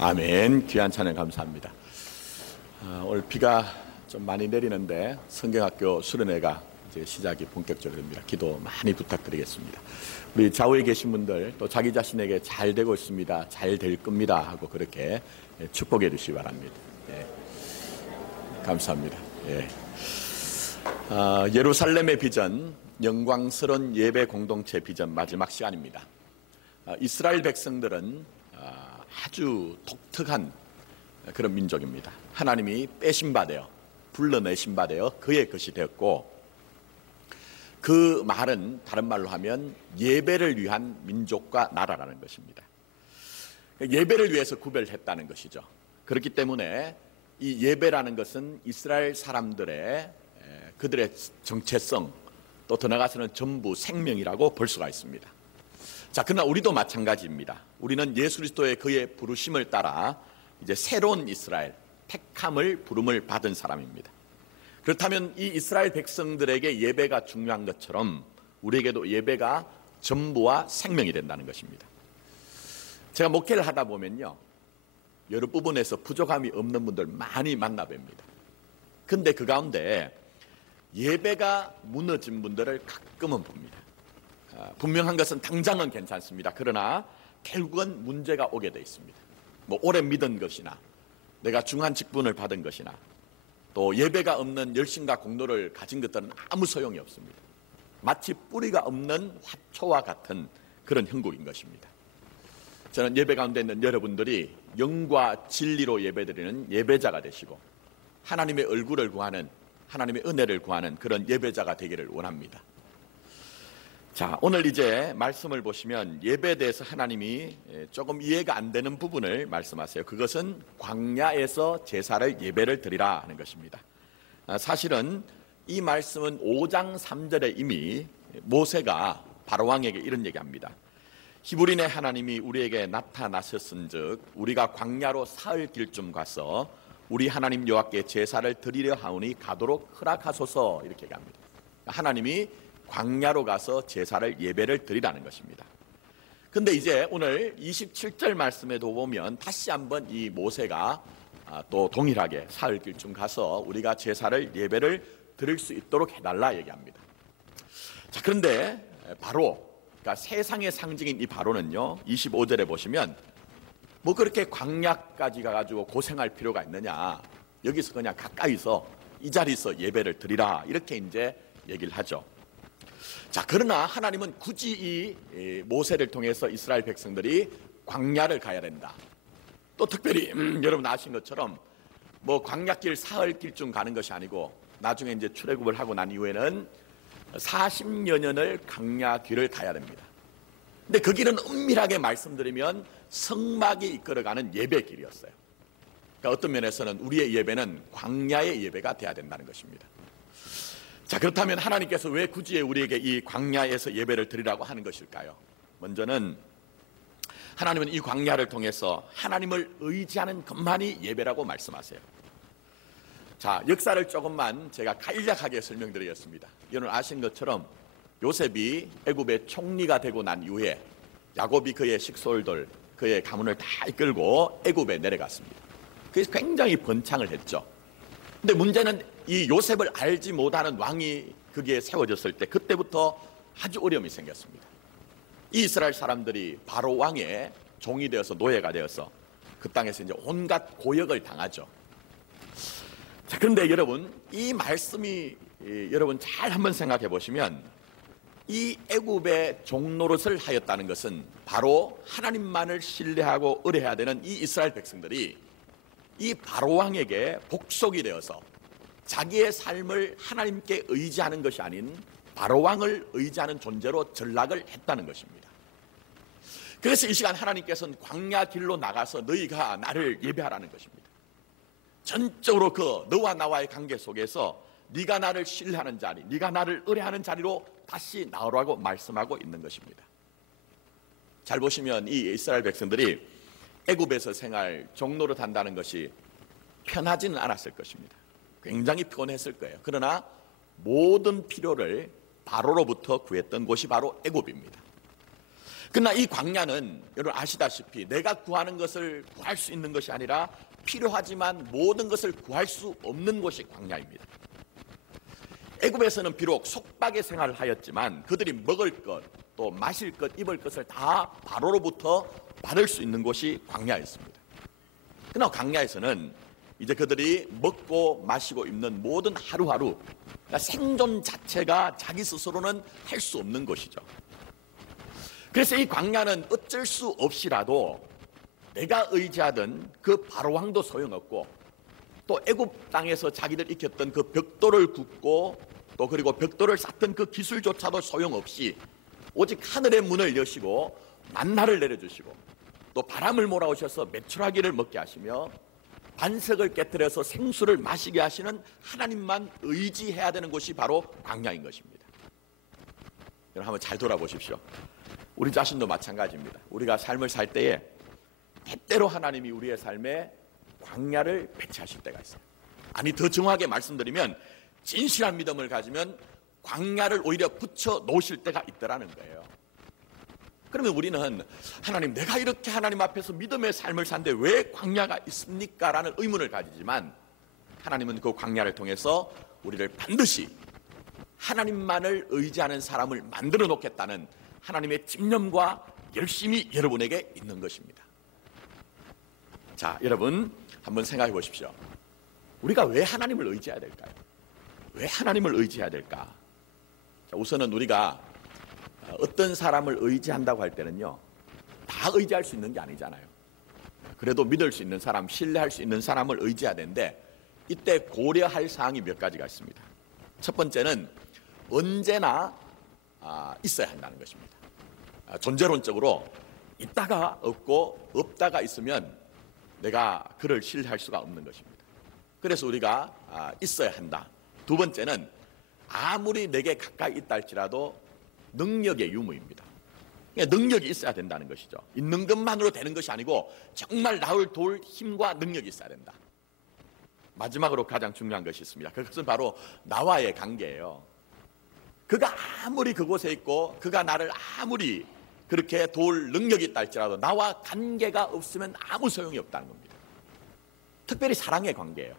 아멘. 귀한 찬양 감사합니다. 오늘 비가 좀 많이 내리는데 성경학교 수련회가 이제 시작이 본격적으로 됩니다. 기도 많이 부탁드리겠습니다. 우리 좌우에 계신 분들 또 자기 자신에게 잘 되고 있습니다, 잘 될 겁니다 하고 그렇게 축복해 주시기 바랍니다. 예. 감사합니다. 예. 예루살렘의 비전, 영광스러운 예배 공동체 비전 마지막 시간입니다. 이스라엘 백성들은 아주 독특한 그런 민족입니다. 하나님이 빼신 바 되어, 불러내신 바 되어 그의 것이 되었고, 그 말은 다른 말로 하면 예배를 위한 민족과 나라라는 것입니다. 예배를 위해서 구별했다는 것이죠. 그렇기 때문에 이 예배라는 것은 이스라엘 사람들의 그들의 정체성, 또 더 나아가서는 전부 생명이라고 볼 수가 있습니다. 자, 그러나 우리도 마찬가지입니다. 우리는 예수 그리스도의 그의 부르심을 따라 이제 새로운 이스라엘, 택함을 부름을 받은 사람입니다. 그렇다면 이 이스라엘 백성들에게 예배가 중요한 것처럼 우리에게도 예배가 전부와 생명이 된다는 것입니다. 제가 목회를 하다 보면요, 여러 부분에서 부족함이 없는 분들 많이 만나뵙니다. 근데 그 가운데 예배가 무너진 분들을 가끔은 봅니다. 분명한 것은 당장은 괜찮습니다. 그러나 결국은 문제가 오게 돼 있습니다. 뭐 오래 믿은 것이나 내가 중한 직분을 받은 것이나 또 예배가 없는 열심과 공로를 가진 것들은 아무 소용이 없습니다. 마치 뿌리가 없는 화초와 같은 그런 형국인 것입니다. 저는 예배 가운데 있는 여러분들이 영과 진리로 예배드리는 예배자가 되시고 하나님의 얼굴을 구하는, 하나님의 은혜를 구하는 그런 예배자가 되기를 원합니다. 자, 오늘 이제 말씀을 보시면 예배에 대해서 하나님이 조금 이해가 안 되는 부분을 말씀하세요. 그것은 광야에서 제사를 예배를 드리라 하는 것입니다. 사실은 이 말씀은 5장 3절에 이미 모세가 바로왕에게 이런 얘기합니다. 히브리네 하나님이 우리에게 나타나셨은즉 우리가 광야로 사흘 길쯤 가서 우리 하나님 여호와께 제사를 드리려 하오니 가도록 허락하소서, 이렇게 얘기합니다. 하나님이 광야로 가서 제사를 예배를 드리라는 것입니다. 근데 이제 오늘 27절 말씀에도 보면 다시 한번 이 모세가 또 동일하게 사흘 길쯤 가서 우리가 제사를 예배를 드릴 수 있도록 해달라 얘기합니다. 자, 그런데 바로, 그러니까 세상의 상징인 이 바로는요, 25절에 보시면 뭐 그렇게 광야까지 가가지고 고생할 필요가 있느냐, 여기서 그냥 가까이서 이 자리에서 예배를 드리라, 이렇게 이제 얘기를 하죠. 자, 그러나 하나님은 굳이 이 모세를 통해서 이스라엘 백성들이 광야를 가야 된다. 또 특별히 여러분 아신 것처럼 뭐 광야길 사흘길쯤 가는 것이 아니고 나중에 이제 출애굽을 하고 난 이후에는 40여 년을 광야 길을 가야 됩니다. 근데 그 길은 엄밀하게 말씀드리면 성막이 이끌어가는 예배 길이었어요. 그러니까 어떤 면에서는 우리의 예배는 광야의 예배가 돼야 된다는 것입니다. 자, 그렇다면 하나님께서 왜 굳이 우리에게 이 광야에서 예배를 드리라고 하는 것일까요? 먼저는 하나님은 이 광야를 통해서 하나님을 의지하는 것만이 예배라고 말씀하세요. 자, 역사를 조금만 제가 간략하게 설명드리겠습니다. 여러분 아신 것처럼 요셉이 애굽의 총리가 되고 난 이후에 야곱이 그의 식솔들, 그의 가문을 다 이끌고 애굽에 내려갔습니다. 그래서 굉장히 번창을 했죠. 근데 문제는 이 요셉을 알지 못하는 왕이 거기에 세워졌을 때 그때부터 아주 어려움이 생겼습니다. 이 이스라엘 사람들이 바로 왕의 종이 되어서 노예가 되어서 그 땅에서 이제 온갖 고역을 당하죠. 자, 그런데 여러분 이 말씀이 여러분 잘 한번 생각해 보시면 이 애굽의 종노릇을 하였다는 것은 바로 하나님만을 신뢰하고 의뢰해야 되는 이 이스라엘 백성들이 이 바로왕에게 복속이 되어서 자기의 삶을 하나님께 의지하는 것이 아닌 바로왕을 의지하는 존재로 전락을 했다는 것입니다. 그래서 이 시간 하나님께서는 광야 길로 나가서 너희가 나를 예배하라는 것입니다. 전적으로 그 너와 나와의 관계 속에서 네가 나를 신뢰하는 자리, 네가 나를 의뢰하는 자리로 다시 나오라고 말씀하고 있는 것입니다. 잘 보시면 이 이스라엘 백성들이 애굽에서 생활, 종노릇 한다는 것이 편하지는 않았을 것입니다. 굉장히 피곤했을 거예요. 그러나 모든 필요를 바로로부터 구했던 곳이 바로 애굽입니다. 그러나 이 광야는 여러분 아시다시피 내가 구하는 것을 구할 수 있는 것이 아니라 필요하지만 모든 것을 구할 수 없는 곳이 광야입니다. 애굽에서는 비록 속박의 생활을 하였지만 그들이 먹을 것, 또 마실 것, 입을 것을 다 바로로부터 받을 수 있는 곳이 광야였습니다. 그러나 광야에서는 이제 그들이 먹고 마시고 입는 모든 하루하루, 그러니까 생존 자체가 자기 스스로는 할 수 없는 것이죠. 그래서 이 광야는 어쩔 수 없이라도 내가 의지하던 그 바로왕도 소용없고, 또 애굽 땅에서 자기들 익혔던 그 벽돌을 굽고 또 그리고 벽돌을 쌓던 그 기술조차도 소용없이 오직 하늘의 문을 여시고 만나를 내려주시고 또 바람을 몰아오셔서 메추라기를 먹게 하시며 반석을 깨뜨려서 생수를 마시게 하시는 하나님만 의지해야 되는 곳이 바로 광야인 것입니다. 여러분 한번 잘 돌아보십시오. 우리 자신도 마찬가지입니다. 우리가 삶을 살 때에 때때로 하나님이 우리의 삶에 광야를 배치하실 때가 있어요. 아니 더 정확하게 말씀드리면 진실한 믿음을 가지면 광야를 오히려 붙여 놓으실 때가 있더라는 거예요. 그러면 우리는 하나님, 내가 이렇게 하나님 앞에서 믿음의 삶을 사는데 왜 광야가 있습니까? 라는 의문을 가지지만 하나님은 그 광야를 통해서 우리를 반드시 하나님만을 의지하는 사람을 만들어 놓겠다는 하나님의 집념과 열심이 여러분에게 있는 것입니다. 자, 여러분 한번 생각해 보십시오. 우리가 왜 하나님을 의지해야 될까요? 왜 하나님을 의지해야 될까? 자, 우선은 우리가 어떤 사람을 의지한다고 할 때는요, 다 의지할 수 있는 게 아니잖아요. 그래도 믿을 수 있는 사람, 신뢰할 수 있는 사람을 의지해야 되는데 이때 고려할 사항이 몇 가지가 있습니다. 첫 번째는 언제나 있어야 한다는 것입니다. 존재론적으로 있다가 없고 없다가 있으면 내가 그를 신뢰할 수가 없는 것입니다. 그래서 우리가 있어야 한다. 두 번째는 아무리 내게 가까이 있다 할지라도 능력의 유무입니다. 능력이 있어야 된다는 것이죠. 있는 것만으로 되는 것이 아니고 정말 나를 도울 힘과 능력이 있어야 된다. 마지막으로 가장 중요한 것이 있습니다. 그것은 바로 나와의 관계예요. 그가 아무리 그곳에 있고 그가 나를 아무리 그렇게 도울 능력이 있다 할지라도 나와 관계가 없으면 아무 소용이 없다는 겁니다. 특별히 사랑의 관계예요.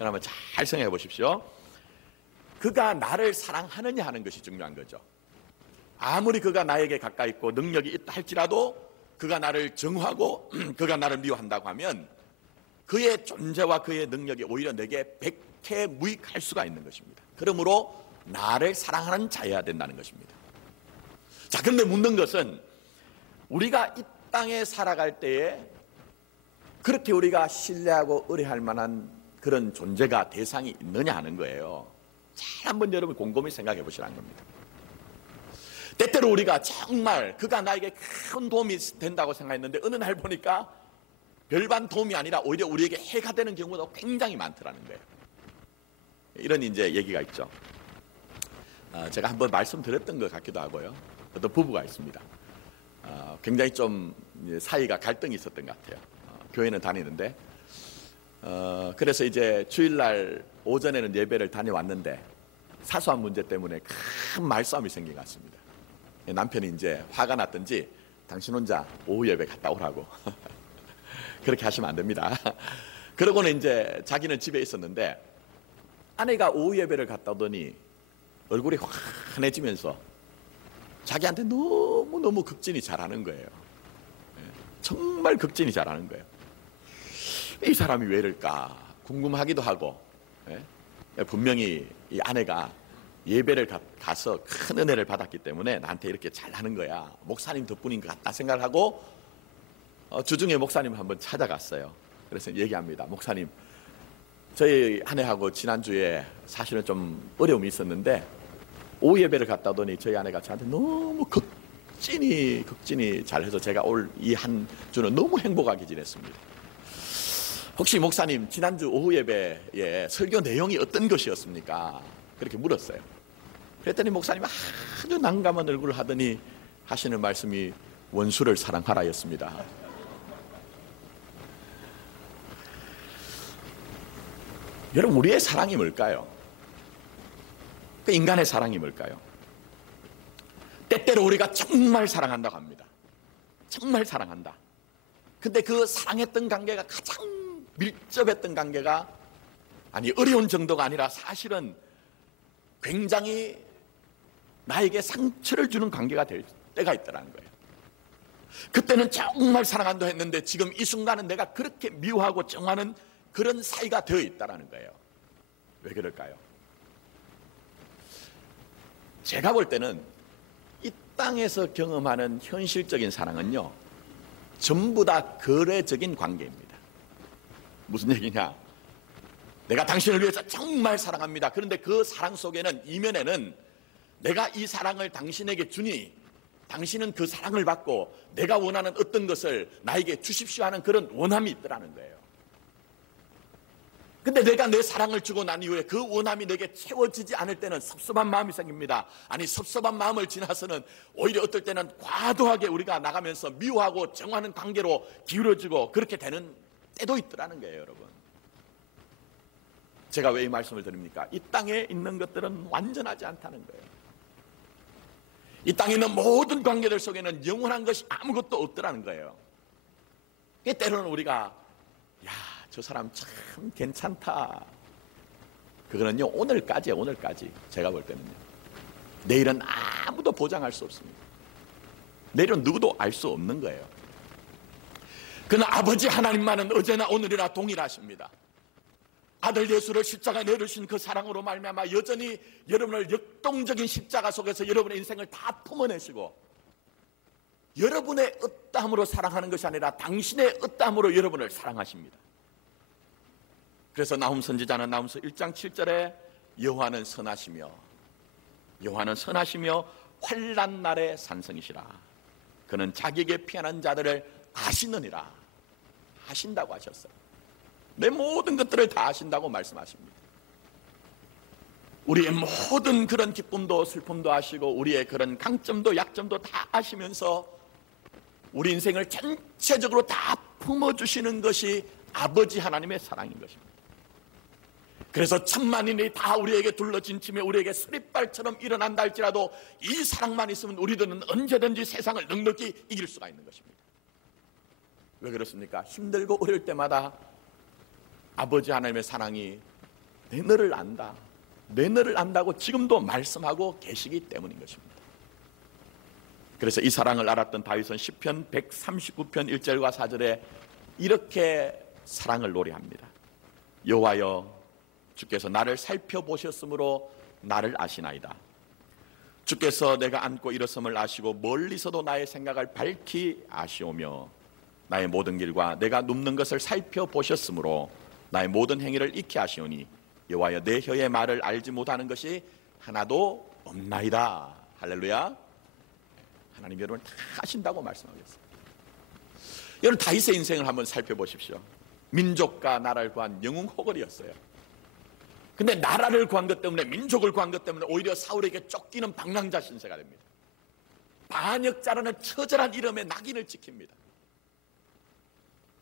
여러분 잘 생각해 보십시오. 그가 나를 사랑하느냐 하는 것이 중요한 거죠. 아무리 그가 나에게 가까이 있고 능력이 있다 할지라도 그가 나를 정하고 그가 나를 미워한다고 하면 그의 존재와 그의 능력이 오히려 내게 백해무익할 수가 있는 것입니다. 그러므로 나를 사랑하는 자여야 된다는 것입니다. 자, 그런데 묻는 것은 우리가 이 땅에 살아갈 때에 그렇게 우리가 신뢰하고 의뢰할 만한 그런 존재가 대상이 있느냐 하는 거예요. 잘 한번 여러분 곰곰이 생각해 보시라는 겁니다. 때때로 우리가 정말 그가 나에게 큰 도움이 된다고 생각했는데 어느 날 보니까 별반 도움이 아니라 오히려 우리에게 해가 되는 경우도 굉장히 많더라는 거예요. 이런 이제 얘기가 있죠. 제가 한번 말씀드렸던 것 같기도 하고요. 어떤 부부가 있습니다. 굉장히 좀 사이가 갈등이 있었던 것 같아요. 교회는 다니는데 그래서 이제 주일날 오전에는 예배를 다녀왔는데 사소한 문제 때문에 큰 말싸움이 생긴 것 같습니다. 남편이 이제 화가 났든지 당신 혼자 오후 예배 갔다 오라고 그렇게 하시면 안 됩니다. 그러고는 이제 자기는 집에 있었는데 아내가 오후 예배를 갔다 오더니 얼굴이 환해지면서 자기한테 너무너무 극진히 잘하는 거예요. 정말 극진히 잘하는 거예요. 이 사람이 왜 이럴까 궁금하기도 하고, 분명히 이 아내가 예배를 가서 큰 은혜를 받았기 때문에 나한테 이렇게 잘하는 거야, 목사님 덕분인 것 같다 생각을 하고 주중에 목사님을 한번 찾아갔어요. 그래서 얘기합니다. 목사님, 저희 아내하고 지난주에 사실은 좀 어려움이 있었는데 오후 예배를 갔다 오더니 저희 아내가 저한테 너무 극진히 잘해서 제가 올 이 한 주는 너무 행복하게 지냈습니다. 혹시 목사님 지난주 오후 예배에 설교 내용이 어떤 것이었습니까? 그렇게 물었어요. 그랬더니 목사님이 아주 난감한 얼굴을 하더니 하시는 말씀이 원수를 사랑하라였습니다. 여러분, 우리의 사랑이 뭘까요? 그 인간의 사랑이 뭘까요? 때때로 우리가 정말 사랑한다고 합니다. 정말 사랑한다. 근데 그 사랑했던 관계가 가장 밀접했던 관계가 어려운 정도가 아니라 사실은 굉장히 나에게 상처를 주는 관계가 될 때가 있더라는 거예요. 그때는 정말 사랑한다 했는데 지금 이 순간은 내가 그렇게 미워하고 정하는 그런 사이가 되어 있다는 거예요. 왜 그럴까요? 제가 볼 때는 이 땅에서 경험하는 현실적인 사랑은요, 전부 다 거래적인 관계입니다. 무슨 얘기냐? 내가 당신을 위해서 정말 사랑합니다. 그런데 그 사랑 속에는, 이면에는 내가 이 사랑을 당신에게 주니 당신은 그 사랑을 받고 내가 원하는 어떤 것을 나에게 주십시오 하는 그런 원함이 있더라는 거예요. 근데 내가 내 사랑을 주고 난 이후에 그 원함이 내게 채워지지 않을 때는 섭섭한 마음이 생깁니다. 섭섭한 마음을 지나서는 오히려 어떨 때는 과도하게 우리가 나가면서 미워하고 정하는 관계로 기울어지고 그렇게 되는 때도 있더라는 거예요, 여러분. 제가 왜 이 말씀을 드립니까? 이 땅에 있는 것들은 완전하지 않다는 거예요. 이 땅에 있는 모든 관계들 속에는 영원한 것이 아무것도 없더라는 거예요. 때로는 우리가 저 사람 참 괜찮다. 그거는요, 오늘까지 제가 볼 때는요. 내일은 아무도 보장할 수 없습니다. 내일은 누구도 알 수 없는 거예요. 그러나 아버지 하나님만은 어제나 오늘이나 동일하십니다. 아들 예수를 십자가에 내려주신 그 사랑으로 말미암아 여전히 여러분을 역동적인 십자가 속에서 여러분의 인생을 다 품어내시고, 여러분의 어떠함으로 사랑하는 것이 아니라 당신의 어떠함으로 여러분을 사랑하십니다. 그래서 나훔 선지자는 나훔서 1장 7절에 여호와는 선하시며 환난 날의 산성이시라. 그는 자기에게 피하는 자들을 아시느니라. 아신다고 하셨어요. 내 모든 것들을 다 아신다고 말씀하십니다. 우리의 모든 그런 기쁨도 슬픔도 아시고 우리의 그런 강점도 약점도 다 아시면서 우리 인생을 전체적으로 다 품어주시는 것이 아버지 하나님의 사랑인 것입니다. 그래서 천만인이 다 우리에게 둘러진 침에 우리에게 수리발처럼 일어난다 할지라도 이 사랑만 있으면 우리들은 언제든지 세상을 넉넉히 이길 수가 있는 것입니다. 왜 그렇습니까? 힘들고 어려울 때마다 아버지 하나님의 사랑이 내 너를 안다, 내 너를 안다고 지금도 말씀하고 계시기 때문인 것입니다. 그래서 이 사랑을 알았던 다윗은 시편 139편 1절과 4절에 이렇게 사랑을 노래합니다. 여호와여, 주께서 나를 살펴보셨으므로 나를 아시나이다. 주께서 내가 앉고 일어섬을 아시고 멀리서도 나의 생각을 밝히 아시오며 나의 모든 길과 내가 눕는 것을 살펴보셨으므로 나의 모든 행위를 익히 아시오니 여호와여, 내 혀의 말을 알지 못하는 것이 하나도 없나이다. 할렐루야. 하나님 여러분을 다 아신다고 말씀하겠습니다. 여러분, 다윗의 인생을 한번 살펴보십시오. 민족과 나라를 구한 영웅 호걸이었어요. 근데 나라를 구한 것 때문에, 민족을 구한 것 때문에 오히려 사울에게 쫓기는 방랑자 신세가 됩니다. 반역자라는 처절한 이름의 낙인을 찍힙니다.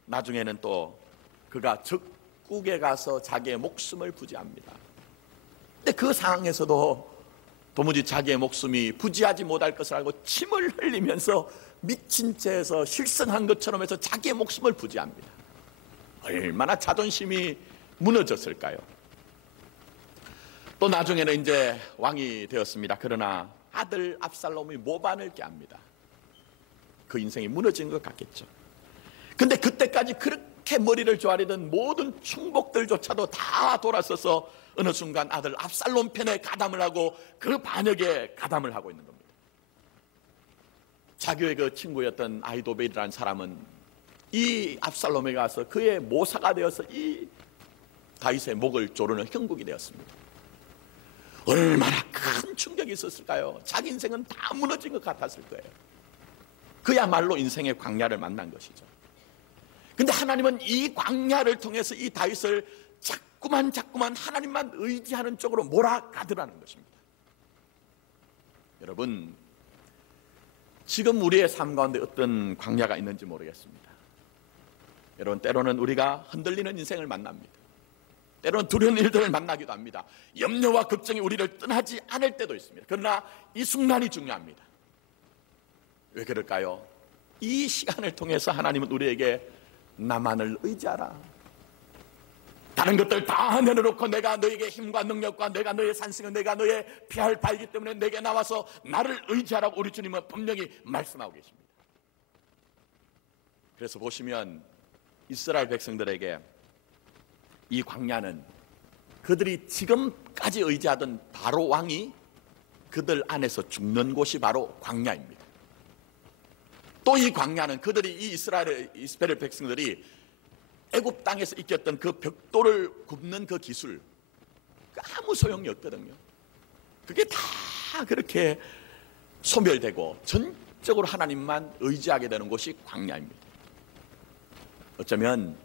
나중에는 또 그가 적국에 가서 자기의 목숨을 부지합니다. 근데 그 상황에서도 도무지 자기의 목숨이 부지하지 못할 것을 알고 침을 흘리면서 미친 채에서 실성한 것처럼 해서 자기의 목숨을 부지합니다. 얼마나 자존심이 무너졌을까요? 또 나중에는 이제 왕이 되었습니다. 그러나 아들 압살롬이 모반을 깨합니다. 그 인생이 무너진 것 같겠죠. 근데 그때까지 그렇게 머리를 조아리던 모든 충복들조차도 다 돌아서서 어느 순간 아들 압살롬 편에 가담을 하고 그 반역에 가담을 하고 있는 겁니다. 자기의 그 친구였던 아히도벨이라는 사람은 이 압살롬에 가서 그의 모사가 되어서 이 다윗의 목을 조르는 형국이 되었습니다. 얼마나 큰 충격이 있었을까요? 자기 인생은 다 무너진 것 같았을 거예요. 그야말로 인생의 광야를 만난 것이죠. 근데 하나님은 이 광야를 통해서 이 다윗을 자꾸만 하나님만 의지하는 쪽으로 몰아가더라는 것입니다. 여러분, 지금 우리의 삶 가운데 어떤 광야가 있는지 모르겠습니다. 여러분, 때로는 우리가 흔들리는 인생을 만납니다. 때로는 두려운 일들을 만나기도 합니다. 염려와 걱정이 우리를 떠나지 않을 때도 있습니다. 그러나 이 순간이 중요합니다. 왜 그럴까요? 이 시간을 통해서 하나님은 우리에게 나만을 의지하라, 다른 것들 다 내려놓고 내가 너에게 힘과 능력과 내가 너의 산승은 내가 너의 피할 바이기 때문에 내게 나와서 나를 의지하라고 우리 주님은 분명히 말씀하고 계십니다. 그래서 보시면 이스라엘 백성들에게 이 광야는 그들이 지금까지 의지하던 바로 왕이 그들 안에서 죽는 곳이 바로 광야입니다. 또 이 광야는 그들이 이 이스라엘 백성들이 애굽 땅에서 익혔던 그 벽돌을 굽는 그 기술, 아무 소용이 없거든요. 그게 다 그렇게 소멸되고 전적으로 하나님만 의지하게 되는 곳이 광야입니다. 어쩌면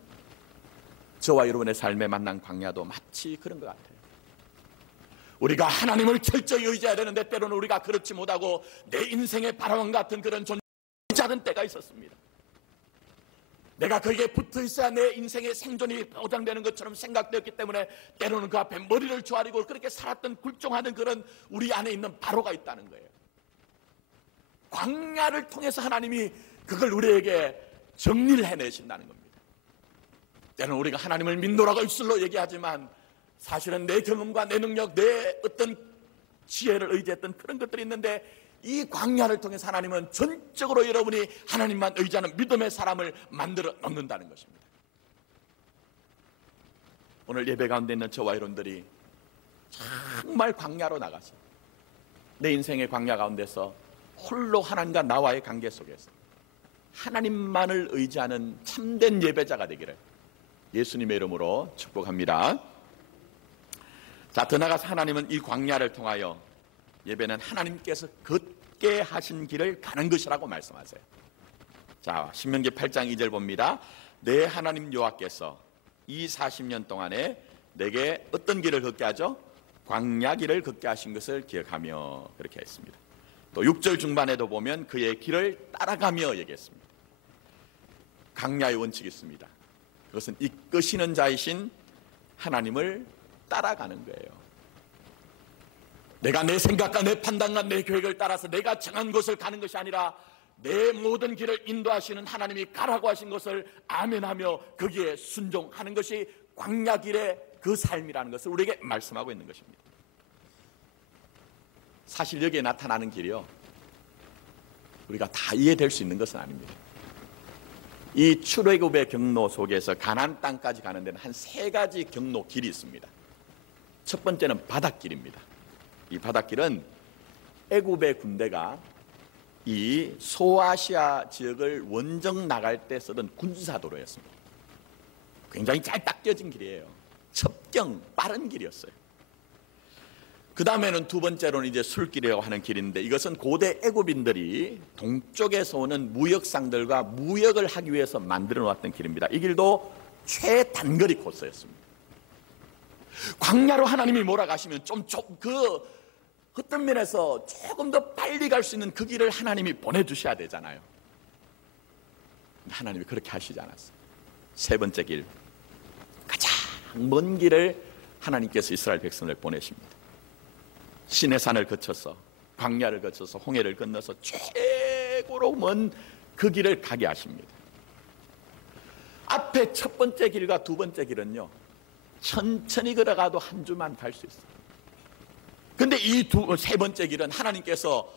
저와 여러분의 삶에 만난 광야도 마치 그런 것 같아요. 우리가 하나님을 철저히 의지해야 되는데 때로는 우리가 그렇지 못하고 내 인생의 바라왕 같은 그런 존재를 의지하는 때가 있었습니다. 내가 거기에 붙어 있어야 내 인생의 생존이 보장되는 것처럼 생각되었기 때문에 때로는 그 앞에 머리를 조아리고 그렇게 살았던 굴종하는 그런 우리 안에 있는 바로가 있다는 거예요. 광야를 통해서 하나님이 그걸 우리에게 정리를 해내신다는 겁니다. 때로는 우리가 하나님을 믿노라고 입술로 얘기하지만 사실은 내 경험과 내 능력, 내 어떤 지혜를 의지했던 그런 것들이 있는데 이 광야를 통해서 하나님은 전적으로 여러분이 하나님만 의지하는 믿음의 사람을 만들어 놓는다는 것입니다. 오늘 예배 가운데 있는 저와 여러분들이 정말 광야로 나가서 내 인생의 광야 가운데서 홀로 하나님과 나와의 관계 속에서 하나님만을 의지하는 참된 예배자가 되기를 예수님의 이름으로 축복합니다. 자, 더 나아가서 하나님은 이 광야를 통하여 예배는 하나님께서 걷게 하신 길을 가는 것이라고 말씀하세요. 자, 신명기 8장 2절 봅니다. 내 하나님 여호와께서 이 40년 동안에 내게 어떤 길을 걷게 하죠? 광야 길을 걷게 하신 것을 기억하며 그렇게 했습니다. 또 6절 중반에도 보면 그의 길을 따라가며 얘기했습니다. 광야의 원칙이 있습니다. 그것은 이끄시는 자이신 하나님을 따라가는 거예요. 내가 내 생각과 내 판단과 내 계획을 따라서 내가 정한 곳을 가는 것이 아니라 내 모든 길을 인도하시는 하나님이 가라고 하신 것을 아멘하며 거기에 순종하는 것이 광야길의 그 삶이라는 것을 우리에게 말씀하고 있는 것입니다. 사실 여기에 나타나는 길이요, 우리가 다 이해될 수 있는 것은 아닙니다. 이 출애굽의 경로 속에서 가나안 땅까지 가는 데는 한 3가지 경로 길이 있습니다. 첫 번째는 바닷길입니다. 이 바닷길은 애굽의 군대가 이 소아시아 지역을 원정 나갈 때 쓰던 군사도로였습니다. 굉장히 잘 닦여진 길이에요. 첩경, 빠른 길이었어요. 그 다음에는 두 번째로는 이제 술길이라고 하는 길인데 이것은 고대 애굽인들이 동쪽에서 오는 무역상들과 무역을 하기 위해서 만들어 놓았던 길입니다. 이 길도 최단거리 코스였습니다. 광야로 하나님이 몰아가시면 어떤 면에서 조금 더 빨리 갈 수 있는 그 길을 하나님이 보내주셔야 되잖아요. 하나님이 그렇게 하시지 않았어요. 세 번째 길, 가장 먼 길을 하나님께서 이스라엘 백성을 보내십니다. 시내산을 거쳐서 광야를 거쳐서 홍해를 건너서 최고로 먼 그 길을 가게 하십니다. 앞에 첫 번째 길과 두 번째 길은요, 천천히 걸어가도 한 주만 갈 수 있어요. 근데 이 세 번째 길은 하나님께서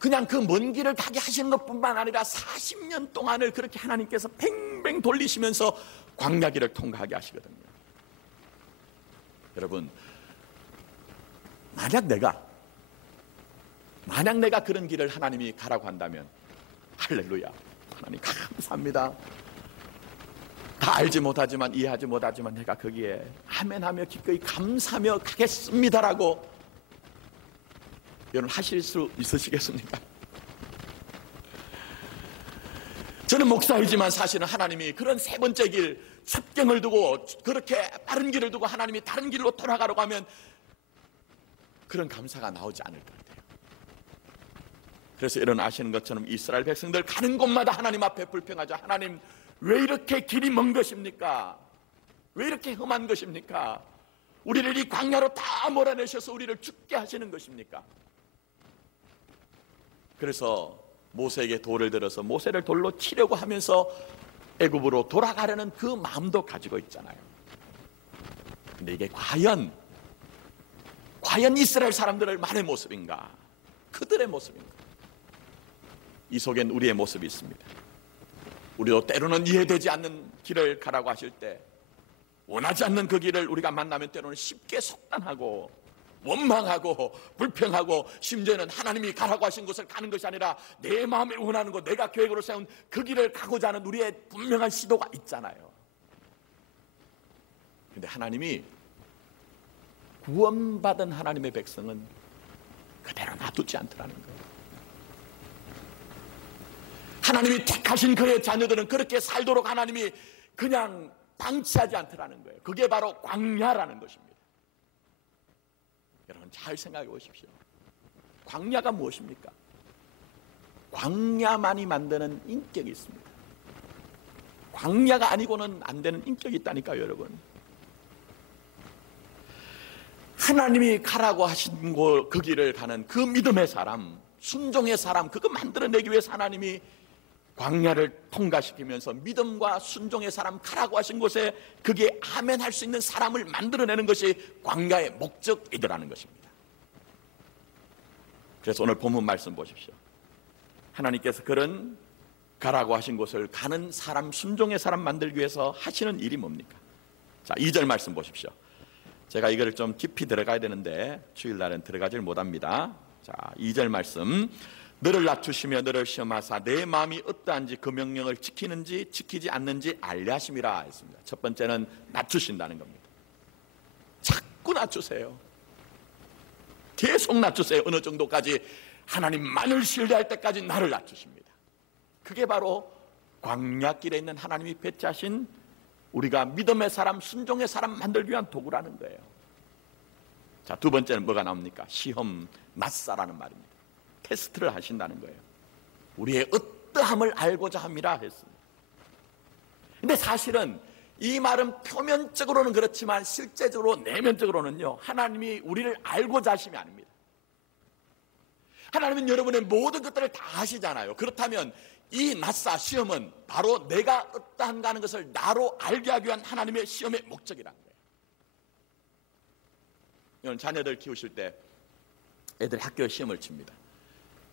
그냥 그 먼 길을 가게 하시는 것뿐만 아니라 40년 동안을 그렇게 하나님께서 뱅뱅 돌리시면서 광야길을 통과하게 하시거든요. 여러분, 만약 내가 그런 길을 하나님이 가라고 한다면 할렐루야, 하나님 감사합니다. 다 알지 못하지만 이해하지 못하지만 내가 거기에 아멘하며 기꺼이 감사하며 가겠습니다라고 여러분 하실 수 있으시겠습니까? 저는 목사이지만 사실은 하나님이 그런 세 번째 길, 첩경을 두고 그렇게 빠른 길을 두고 하나님이 다른 길로 돌아가려고 하면 그런 감사가 나오지 않을 것 같아요. 그래서 여러분 아시는 것처럼 이스라엘 백성들 가는 곳마다 하나님 앞에 불평하죠. 하나님, 왜 이렇게 길이 먼 것입니까? 왜 이렇게 험한 것입니까? 우리를 이 광야로 다 몰아내셔서 우리를 죽게 하시는 것입니까? 그래서 모세에게 돌을 들어서 모세를 돌로 치려고 하면서 애굽으로 돌아가려는 그 마음도 가지고 있잖아요. 근데 이게 과연 이스라엘 사람들만의 모습인가? 그들의 모습인가? 이 속엔 우리의 모습이 있습니다. 우리도 때로는 이해되지 않는 길을 가라고 하실 때, 원하지 않는 그 길을 우리가 만나면 때로는 쉽게 속단하고 원망하고 불평하고, 심지어는 하나님이 가라고 하신 곳을 가는 것이 아니라 내 마음에 원하는 것, 내가 계획으로 세운 그 길을 가고자 하는 우리의 분명한 시도가 있잖아요. 근데 하나님이 구원받은 하나님의 백성은 그대로 놔두지 않더라는 거예요. 하나님이 택하신 그의 자녀들은 그렇게 살도록 하나님이 그냥 방치하지 않더라는 거예요. 그게 바로 광야라는 것입니다. 여러분 잘 생각해 보십시오. 광야가 무엇입니까? 광야만이 만드는 인격이 있습니다. 광야가 아니고는 안 되는 인격이 있다니까요, 여러분. 하나님이 가라고 하신 그 길을 가는 그 믿음의 사람, 순종의 사람, 그거 만들어내기 위해서 하나님이 광야를 통과시키면서 믿음과 순종의 사람, 가라고 하신 곳에 그게 아멘할 수 있는 사람을 만들어내는 것이 광야의 목적이더라는 것입니다. 그래서 오늘 본문 말씀 보십시오. 하나님께서 그런 가라고 하신 곳을 가는 사람, 순종의 사람 만들기 위해서 하시는 일이 뭡니까? 자, 2절 말씀 보십시오. 제가 이거를 좀 깊이 들어가야 되는데 주일날은 들어가질 못합니다. 자, 2절 말씀. 너를 낮추시며 너를 시험하사 내 마음이 어떠한지 그 명령을 지키는지 지키지 않는지 알려 하심이라 했습니다. 첫 번째는 낮추신다는 겁니다. 자꾸 낮추세요. 계속 낮추세요. 어느 정도까지? 하나님만을 신뢰할 때까지 나를 낮추십니다. 그게 바로 광야길에 있는 하나님이 배치하신 우리가 믿음의 사람, 순종의 사람 만들기 위한 도구라는 거예요. 자, 두 번째는 뭐가 나옵니까? 시험, 낫사라는 말입니다. 테스트를 하신다는 거예요. 우리의 어떠함을 알고자 함이라 했습니다. 근데 사실은 이 말은 표면적으로는 그렇지만 실제적으로 내면적으로는요, 하나님이 우리를 알고자 하심이 아닙니다. 하나님은 여러분의 모든 것들을 다 아시잖아요. 그렇다면 이 낫사, 시험은 바로 내가 어떠한가 하는 것을 나로 알게 하기 위한 하나님의 시험의 목적이라는 거예요. 여러분 자녀들 키우실 때 애들 학교에 시험을 칩니다.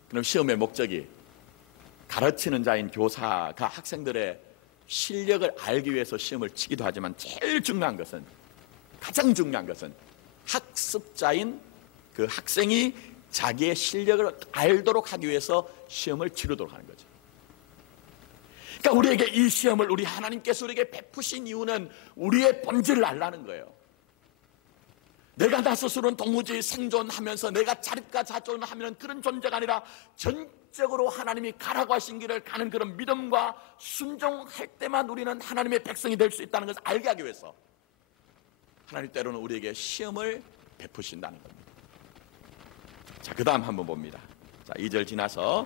그럼 시험의 목적이 가르치는 자인 교사가 학생들의 실력을 알기 위해서 시험을 치기도 하지만 제일 중요한 것은, 가장 중요한 것은 학습자인 그 학생이 자기의 실력을 알도록 하기 위해서 시험을 치르도록 하는 거죠. 그러니까 우리에게 이 시험을 우리 하나님께서 우리에게 베푸신 이유는 우리의 본질을 알라는 거예요. 내가 나 스스로는 도무지 생존하면서 내가 자립과 자존을 하면 그런 존재가 아니라 전적으로 하나님이 가라고 하신 길을 가는 그런 믿음과 순종할 때만 우리는 하나님의 백성이 될 수 있다는 것을 알게 하기 위해서 하나님 때로는 우리에게 시험을 베푸신다는 겁니다. 자, 그 다음 한번 봅니다. 자, 2절 지나서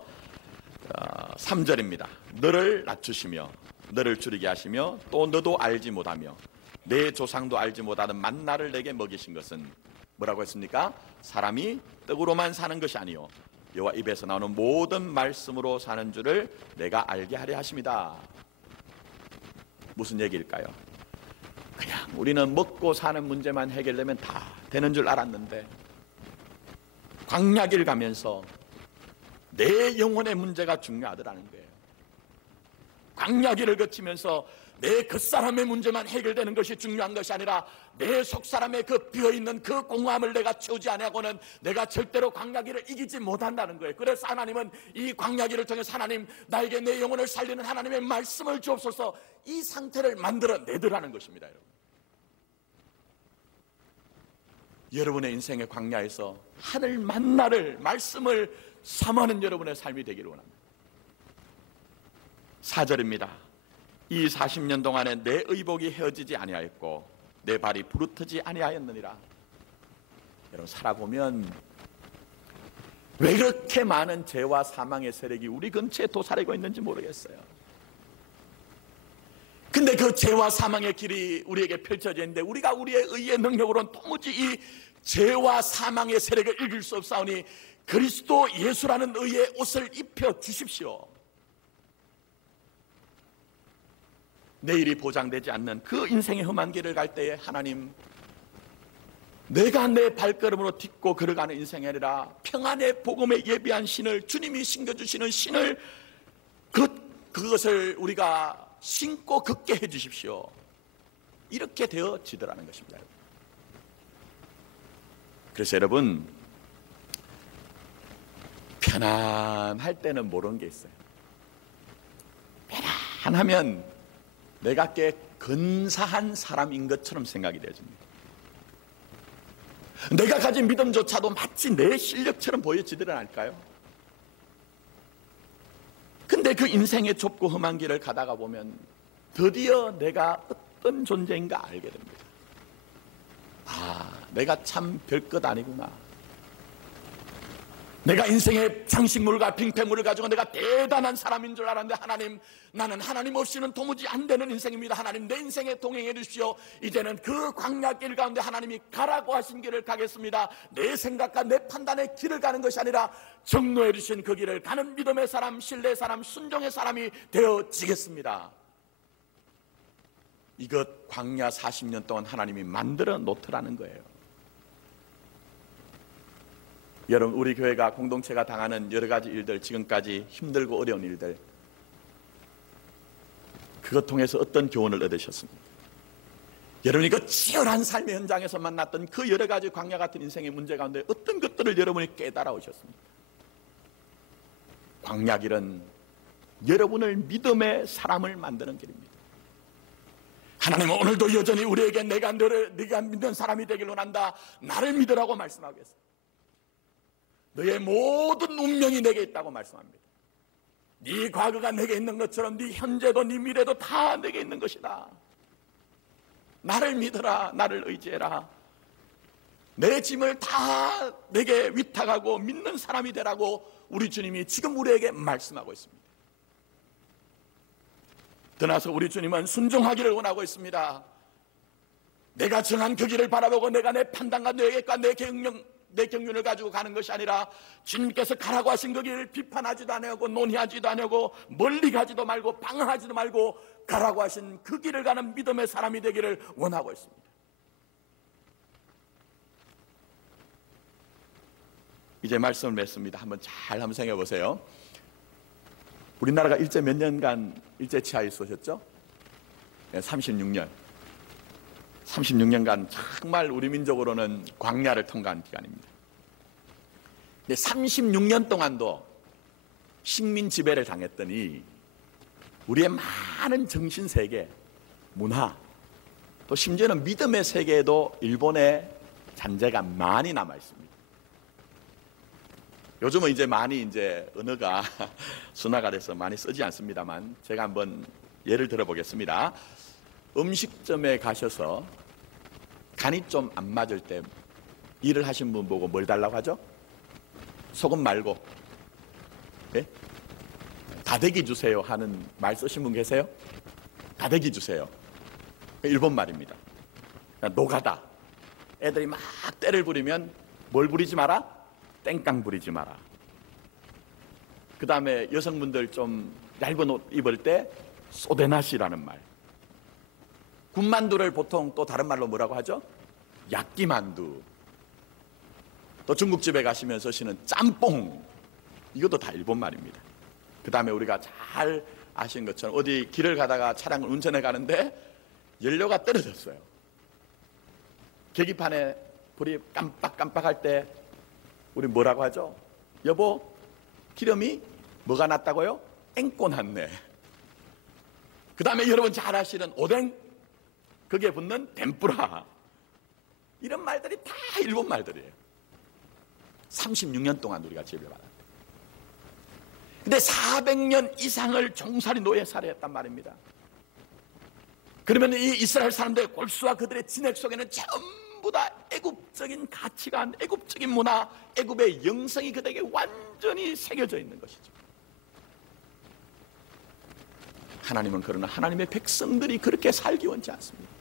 3절입니다. 너를 낮추시며 너를 줄이게 하시며 또 너도 알지 못하며 내 조상도 알지 못하는 만나를 내게 먹이신 것은 뭐라고 했습니까? 사람이 떡으로만 사는 것이 아니요 여호와 입에서 나오는 모든 말씀으로 사는 줄을 내가 알게 하려 하십니다. 무슨 얘기일까요? 그냥 우리는 먹고 사는 문제만 해결되면 다 되는 줄 알았는데 광야길 가면서 내 영혼의 문제가 중요하더라는 거예요. 광야길을 거치면서 내 겉사람의 문제만 해결되는 것이 중요한 것이 아니라 내 속사람의 그 비어있는 그 공허함을 내가 채우지 아니하고는 내가 절대로 광야길을 이기지 못한다는 거예요. 그래서 하나님은 이 광야길을 통해서 하나님 나에게 내 영혼을 살리는 하나님의 말씀을 주옵소서, 이 상태를 만들어내더라는 것입니다. 여러분의 인생의 광야에서 하늘 만나를, 말씀을 삼하는 여러분의 삶이 되기를 원합니다. 4절입니다. 이 40년 동안에 내 의복이 헤어지지 아니하였고 내 발이 부르트지 아니하였느니라. 여러분 살아보면 왜 그렇게 많은 죄와 사망의 세력이 우리 근처에 도사리고 있는지 모르겠어요. 근데 그 죄와 사망의 길이 우리에게 펼쳐져 있는데 우리가 우리의 의의 능력으로는 도무지 이 죄와 사망의 세력을 이길 수 없사오니 그리스도 예수라는 의의 옷을 입혀 주십시오. 내일이 보장되지 않는 그 인생의 험한 길을 갈 때에 하나님, 내가 내 발걸음으로 딛고 걸어가는 인생이 아니라 평안의 복음에 예비한 신을, 주님이 신겨주시는 신을, 그것을 우리가 신고 걷게 해주십시오. 이렇게 되어지더라는 것입니다. 그래서 여러분, 편안할 때는 모르는 게 있어요. 편안하면 내가 꽤 근사한 사람인 것처럼 생각이 되어집니다. 내가 가진 믿음조차도 마치 내 실력처럼 보여지더라 할까요? 근데 그 인생의 좁고 험한 길을 가다가 보면 드디어 내가 어떤 존재인가 알게 됩니다. 아, 내가 참 별것 아니구나. 내가 인생의 장식물과 빙패물을 가지고 내가 대단한 사람인 줄 알았는데, 하나님, 나는 하나님 없이는 도무지 안 되는 인생입니다. 하나님, 내 인생에 동행해 주십시오. 이제는 그 광야길 가운데 하나님이 가라고 하신 길을 가겠습니다. 내 생각과 내 판단의 길을 가는 것이 아니라 정로해 주신 그 길을 가는 믿음의 사람, 신뢰의 사람, 순종의 사람이 되어지겠습니다. 이것 광야 40년 동안 하나님이 만들어 놓더라는 거예요. 여러분, 우리 교회가, 공동체가 당하는 여러 가지 일들, 지금까지 힘들고 어려운 일들, 그것 통해서 어떤 교훈을 얻으셨습니까? 여러분이 그 치열한 삶의 현장에서 만났던 그 여러 가지 광야 같은 인생의 문제 가운데 어떤 것들을 여러분이 깨달아 오셨습니까? 광야 길은 여러분을 믿음의 사람을 만드는 길입니다. 하나님은 오늘도 여전히 우리에게 네가 믿는 사람이 되길 원한다, 나를 믿으라고 말씀하고 계세요. 너의 모든 운명이 내게 있다고 말씀합니다. 네 과거가 내게 있는 것처럼 네 현재도 네 미래도 다 내게 있는 것이다. 나를 믿어라, 나를 의지해라. 내 짐을 다 내게 위탁하고 믿는 사람이 되라고 우리 주님이 지금 우리에게 말씀하고 있습니다. 떠나서 우리 주님은 순종하기를 원하고 있습니다. 내가 정한 그 길을 바라보고 내가 내 판단과 내 계획과 내 경륜을 가지고 가는 것이 아니라 주님께서 가라고 하신 그 길을 비판하지도 않고 논의하지도 않고 멀리 가지도 말고 방황하지도 말고 가라고 하신 그 길을 가는 믿음의 사람이 되기를 원하고 있습니다. 이제 말씀을 맺습니다. 한번 잘 생각해 보세요. 우리나라가 일제 몇 년간 일제 치하에 있으셨죠? 36년. 36년간 정말 우리 민족으로는 광야를 통과한 기간입니다. 근데 36년 동안도 식민 지배를 당했더니 우리의 많은 정신세계, 문화, 또 심지어는 믿음의 세계에도 일본의 잔재가 많이 남아 있습니다. 요즘은 이제 많이 언어가 순화가 돼서 많이 쓰지 않습니다만, 제가 한번 예를 들어 보겠습니다. 음식점에 가셔서 간이 좀 안 맞을 때 일을 하신 분 보고 뭘 달라고 하죠? 소금 말고, 네? 다대기 주세요 하는 말 쓰신 분 계세요? 다대기 주세요. 일본 말입니다. 노가다. 애들이 막 때를 부리면 뭘 부리지 마라? 땡깡 부리지 마라. 그 다음에 여성분들 좀 얇은 옷 입을 때 소데나시라는 말. 군만두를 보통 또 다른 말로 뭐라고 하죠? 야끼만두. 또 중국집에 가시면 쓰시는 짬뽕. 이것도 다 일본 말입니다. 그 다음에 우리가 잘 아시는 것처럼 어디 길을 가다가 차량을 운전해 가는데 연료가 떨어졌어요. 계기판에 불이 깜빡깜빡할 때 우리 뭐라고 하죠? 여보, 기름이 뭐가 났다고요? 앵꼬 났네. 그 다음에 여러분 잘 아시는 오뎅, 거기에 붙는 덴뿌라. 이런 말들이 다 일본 말들이에요. 36년 동안 우리가 지배를 받았다. 근데 400년 이상을 종살이 노예살이 했단 말입니다. 그러면 이 이스라엘 사람들의 골수와 그들의 진액 속에는 전부 다 애굽적인 가치관, 애굽적인 문화, 애굽의 영성이 그들에게 완전히 새겨져 있는 것이죠. 하나님은 그러나 하나님의 백성들이 그렇게 살기 원치 않습니다.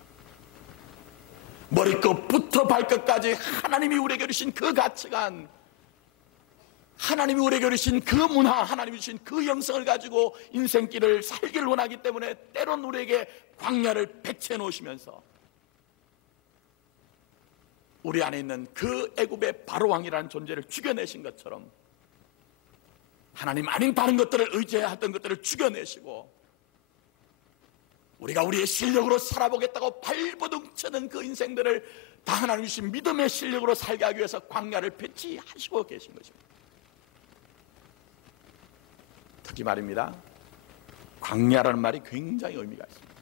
머리끝부터 발끝까지 하나님이 우리에게 주신 그 가치관, 하나님이 우리에게 주신 그 문화, 하나님이 주신 그 영성을 가지고 인생길을 살기를 원하기 때문에 때론 우리에게 광야를 배치해 놓으시면서 우리 안에 있는 그 애굽의 바로왕이라는 존재를 죽여내신 것처럼 하나님 아닌 다른 것들을 의지하던 것들을 죽여내시고 우리가 우리의 실력으로 살아보겠다고 발버둥치는 그 인생들을 다 하나님 주신 믿음의 실력으로 살게 하기 위해서 광야를 배치하시고 계신 것입니다. 특히 말입니다, 광야라는 말이 굉장히 의미가 있습니다.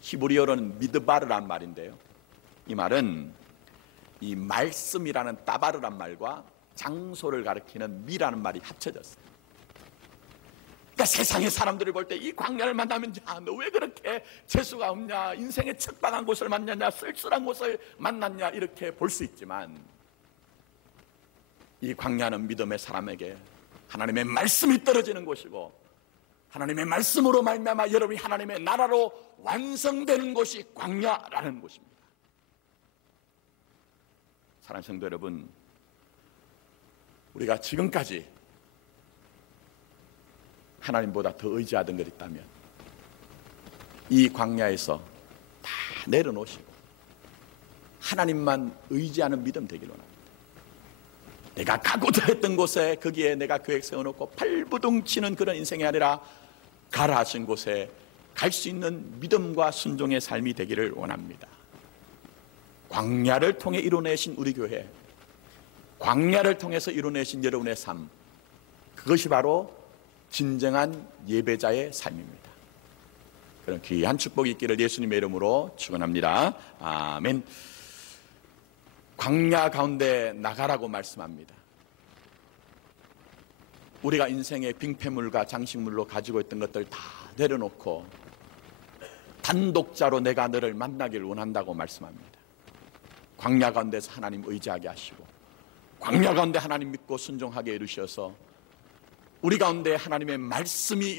히브리어로는 미드바르란 말인데요, 이 말은 이 말씀이라는 따바르란 말과 장소를 가리키는 미라는 말이 합쳐졌어요. 그러니까 세상의 사람들이 볼 때 이 광야를 만나면, 야, 너 왜 그렇게 재수가 없냐, 인생의 척박한 곳을 만났냐, 쓸쓸한 곳을 만났냐, 이렇게 볼 수 있지만 이 광야는 믿음의 사람에게 하나님의 말씀이 떨어지는 곳이고 하나님의 말씀으로 말미암아 여러분이 하나님의 나라로 완성되는 곳이 광야라는 곳입니다. 사랑하는 성도 여러분, 우리가 지금까지 하나님보다 더 의지하던 것 있다면 이 광야에서 다 내려놓으시고 하나님만 의지하는 믿음 되기를 원합니다. 내가 가고자 했던 곳에 거기에 내가 계획 세워놓고 발부둥치는 그런 인생이 아니라 가라 하신 곳에 갈 수 있는 믿음과 순종의 삶이 되기를 원합니다. 광야를 통해 이뤄내신 우리 교회, 광야를 통해서 이뤄내신 여러분의 삶, 그것이 바로 진정한 예배자의 삶입니다. 그런 귀한 축복이 있기를 예수님의 이름으로 축원합니다. 아멘. 광야 가운데 나가라고 말씀합니다. 우리가 인생의 빙패물과 장식물로 가지고 있던 것들 다 내려놓고 단독자로 내가 너를 만나기를 원한다고 말씀합니다. 광야 가운데서 하나님 의지하게 하시고 광야 가운데 하나님 믿고 순종하게 이루셔서 우리 가운데 하나님의 말씀이